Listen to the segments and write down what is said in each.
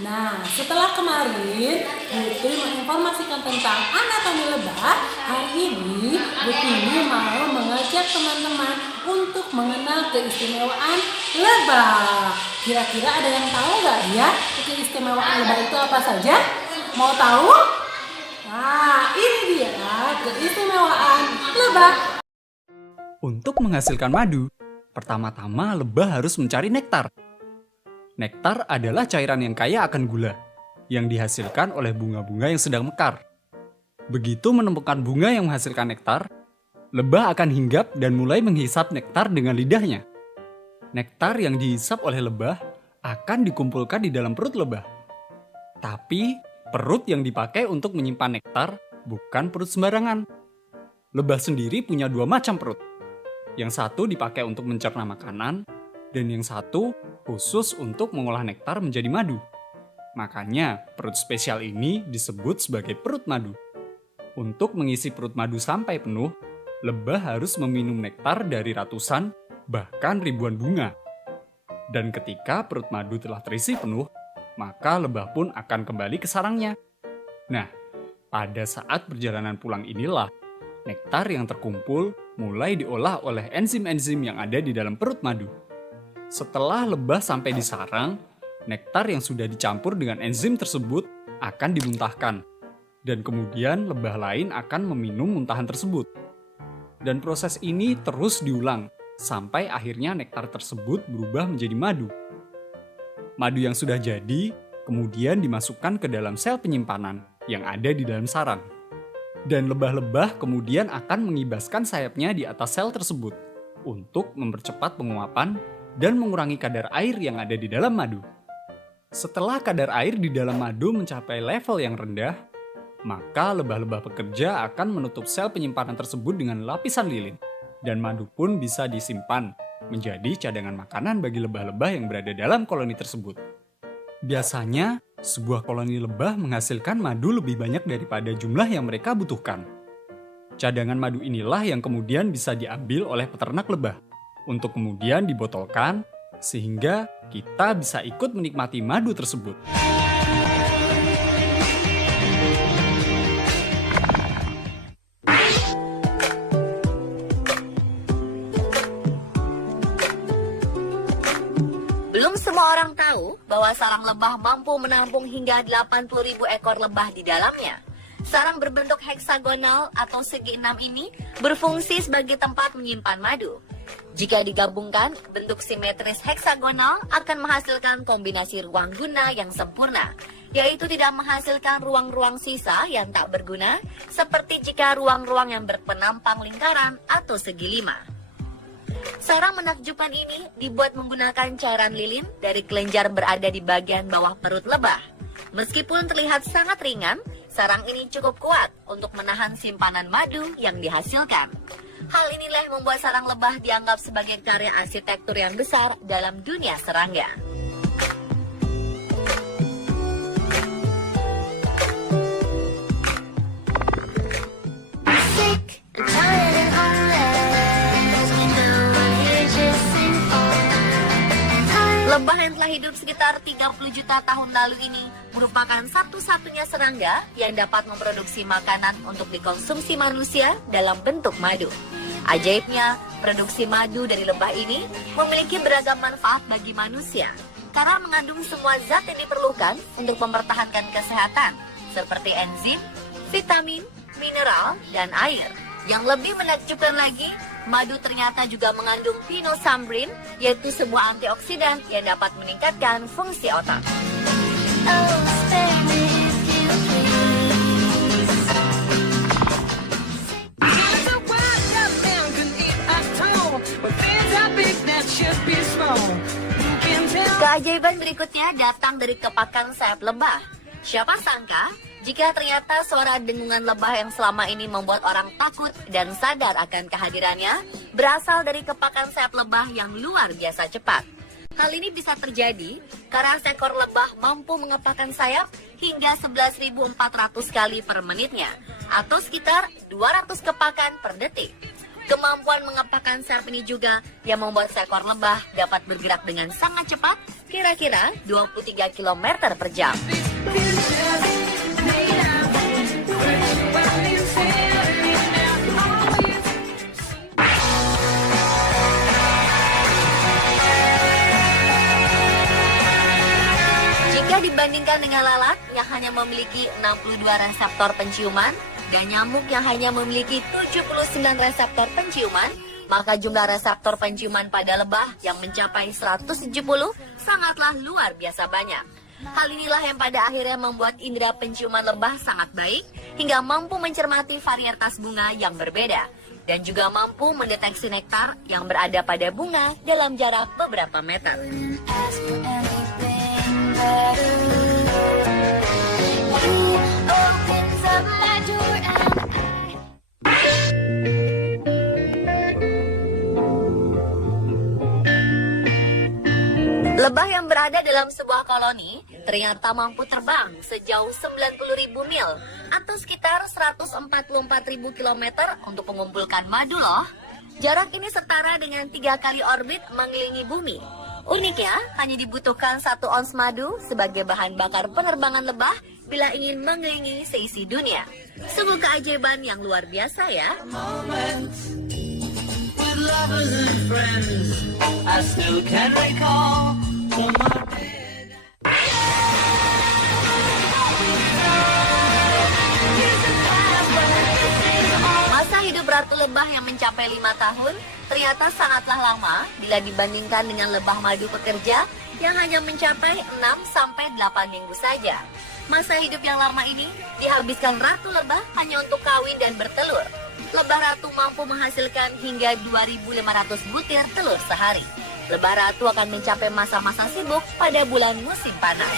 Nah, setelah kemarin Putri menginformasikan tentang anatomi lebah, hari ini Putri mau mengajak teman-teman untuk mengenal keistimewaan lebah. Kira-kira ada yang tahu nggak ya keistimewaan lebah itu apa saja? Mau tahu? Nah, ini dia keistimewaan lebah. Untuk menghasilkan madu, pertama-tama lebah harus mencari nektar. Nektar adalah cairan yang kaya akan gula, yang dihasilkan oleh bunga-bunga yang sedang mekar. Begitu menemukan bunga yang menghasilkan nektar, lebah akan hinggap dan mulai menghisap nektar dengan lidahnya. Nektar yang dihisap oleh lebah akan dikumpulkan di dalam perut lebah. Tapi, perut yang dipakai untuk menyimpan nektar bukan perut sembarangan. Lebah sendiri punya dua macam perut. Yang satu dipakai untuk mencerna makanan, dan yang satu khusus untuk mengolah nektar menjadi madu. Makanya, perut spesial ini disebut sebagai perut madu. Untuk mengisi perut madu sampai penuh, lebah harus meminum nektar dari ratusan, bahkan ribuan bunga. Dan ketika perut madu telah terisi penuh, maka lebah pun akan kembali ke sarangnya. Nah, pada saat perjalanan pulang inilah, nektar yang terkumpul mulai diolah oleh enzim-enzim yang ada di dalam perut madu. Setelah lebah sampai di sarang, nektar yang sudah dicampur dengan enzim tersebut akan dimuntahkan. Dan kemudian lebah lain akan meminum muntahan tersebut. Dan proses ini terus diulang, sampai akhirnya nektar tersebut berubah menjadi madu. Madu yang sudah jadi, kemudian dimasukkan ke dalam sel penyimpanan yang ada di dalam sarang. Dan lebah-lebah kemudian akan mengibaskan sayapnya di atas sel tersebut untuk mempercepat penguapan dan mengurangi kadar air yang ada di dalam madu. Setelah kadar air di dalam madu mencapai level yang rendah, maka lebah-lebah pekerja akan menutup sel penyimpanan tersebut dengan lapisan lilin, dan madu pun bisa disimpan menjadi cadangan makanan bagi lebah-lebah yang berada dalam koloni tersebut. Biasanya, sebuah koloni lebah menghasilkan madu lebih banyak daripada jumlah yang mereka butuhkan. Cadangan madu inilah yang kemudian bisa diambil oleh peternak lebah, untuk kemudian dibotolkan, sehingga kita bisa ikut menikmati madu tersebut. Belum semua orang tahu bahwa sarang lebah mampu menampung hingga 80.000 ekor lebah di dalamnya. Sarang berbentuk heksagonal atau segi enam ini berfungsi sebagai tempat menyimpan madu. Jika digabungkan, bentuk simetris heksagonal akan menghasilkan kombinasi ruang guna yang sempurna, yaitu tidak menghasilkan ruang-ruang sisa yang tak berguna, seperti jika ruang-ruang yang berpenampang lingkaran atau segi lima. Sarang menakjubkan ini dibuat menggunakan cairan lilin dari kelenjar berada di bagian bawah perut lebah. Meskipun terlihat sangat ringan, sarang ini cukup kuat untuk menahan simpanan madu yang dihasilkan. Hal inilah yang membuat sarang lebah dianggap sebagai karya arsitektur yang besar dalam dunia serangga. Lebah yang telah hidup sekitar 30 juta tahun lalu ini merupakan satu-satunya serangga yang dapat memproduksi makanan untuk dikonsumsi manusia dalam bentuk madu. Ajaibnya, produksi madu dari lebah ini memiliki beragam manfaat bagi manusia karena mengandung semua zat yang diperlukan untuk mempertahankan kesehatan, seperti enzim, vitamin, mineral, dan air. Yang lebih menakjubkan lagi, madu ternyata juga mengandung pinosambrin, yaitu sebuah antioksidan yang dapat meningkatkan fungsi otot. Keajaiban berikutnya datang dari kepakan sayap lebah. Siapa sangka jika ternyata suara dengungan lebah yang selama ini membuat orang takut dan sadar akan kehadirannya berasal dari kepakan sayap lebah yang luar biasa cepat. Hal ini bisa terjadi karena seekor lebah mampu mengepakkan sayap hingga 11.400 kali per menitnya, atau sekitar 200 kepakan per detik. Kemampuan mengepakkan sayap ini juga yang membuat seekor lebah dapat bergerak dengan sangat cepat, kira-kira 23 km per jam. Jika dibandingkan dengan lalat yang hanya memiliki 62 reseptor penciuman dan nyamuk yang hanya memiliki 79 reseptor penciuman, maka jumlah reseptor penciuman pada lebah yang mencapai 170 sangatlah luar biasa banyak. Hal inilah yang pada akhirnya membuat indera penciuman lebah sangat baik hingga mampu mencermati varietas bunga yang berbeda dan juga mampu mendeteksi nektar yang berada pada bunga dalam jarak beberapa meter. Lebah yang berada dalam sebuah koloni ternyata mampu terbang sejauh 90.000 mil atau sekitar 144.000 km untuk mengumpulkan madu loh. Jarak ini setara dengan 3 kali orbit mengelilingi bumi. Uniknya, hanya dibutuhkan 1 ons madu sebagai bahan bakar penerbangan lebah bila ingin mengelilingi seisi dunia. Sungguh keajaiban yang luar biasa ya. Masa hidup ratu lebah yang mencapai 5 tahun ternyata sangatlah lama bila dibandingkan dengan lebah madu pekerja yang hanya mencapai 6-8 minggu saja. Masa hidup yang lama ini dihabiskan ratu lebah hanya untuk kawin dan bertelur. Lebah ratu mampu menghasilkan hingga 2.500 butir telur sehari. Lebah ratu akan mencapai masa-masa sibuk pada bulan musim panas.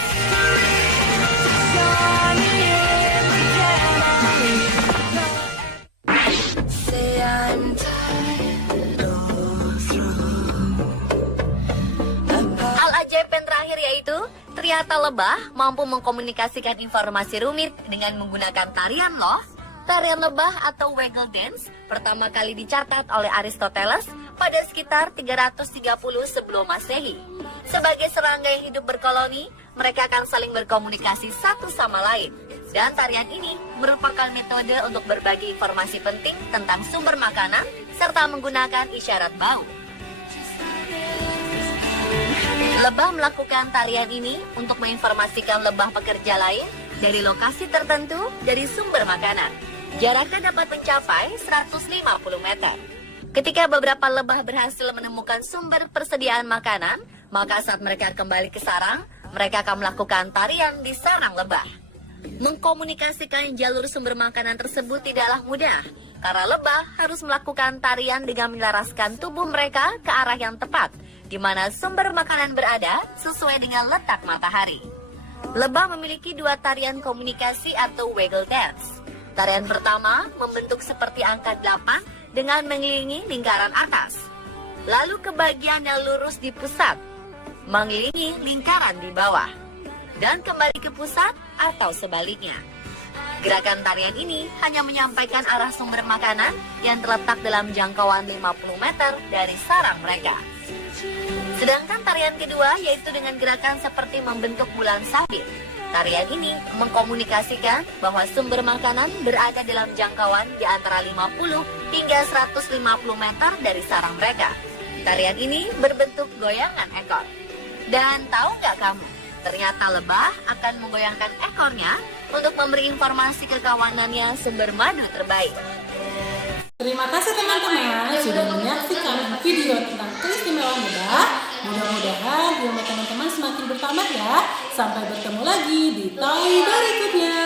Hal ajaib yang terakhir yaitu ternyata lebah mampu mengkomunikasikan informasi rumit dengan menggunakan tarian loh. Tarian lebah atau waggle dance pertama kali dicatat oleh Aristoteles pada sekitar 330 sebelum Masehi. Sebagai serangga yang hidup berkoloni, mereka akan saling berkomunikasi satu sama lain. Dan tarian ini merupakan metode untuk berbagi informasi penting tentang sumber makanan serta menggunakan isyarat bau. Lebah melakukan tarian ini untuk menginformasikan lebah pekerja lain dari lokasi tertentu dari sumber makanan. Jaraknya dapat mencapai 150 meter. Ketika beberapa lebah berhasil menemukan sumber persediaan makanan, maka saat mereka kembali ke sarang, mereka akan melakukan tarian di sarang lebah. Mengkomunikasikan jalur sumber makanan tersebut tidaklah mudah, karena lebah harus melakukan tarian dengan menyelaraskan tubuh mereka ke arah yang tepat, di mana sumber makanan berada sesuai dengan letak matahari. Lebah memiliki 2 tarian komunikasi atau waggle dance. Tarian pertama membentuk seperti angka 8 dengan mengelilingi lingkaran atas. Lalu ke bagian yang lurus di pusat, mengelilingi lingkaran di bawah. Dan kembali ke pusat atau sebaliknya. Gerakan tarian ini hanya menyampaikan arah sumber makanan yang terletak dalam jangkauan 50 meter dari sarang mereka. Sedangkan tarian kedua yaitu dengan gerakan seperti membentuk bulan sabit. Tarian ini mengkomunikasikan bahwa sumber makanan berada dalam jangkauan di antara 50 hingga 150 meter dari sarang mereka. Tarian ini berbentuk goyangan ekor. Dan tahu nggak kamu, ternyata lebah akan menggoyangkan ekornya untuk memberi informasi ke kawanannya sumber madu terbaik. Terima kasih teman-teman sudah menyaksikan video tentang keistimewaan lebah. Mudah-mudahan ilmu teman-teman semakin bertambah ya. Sampai bertemu lagi di toy berikutnya.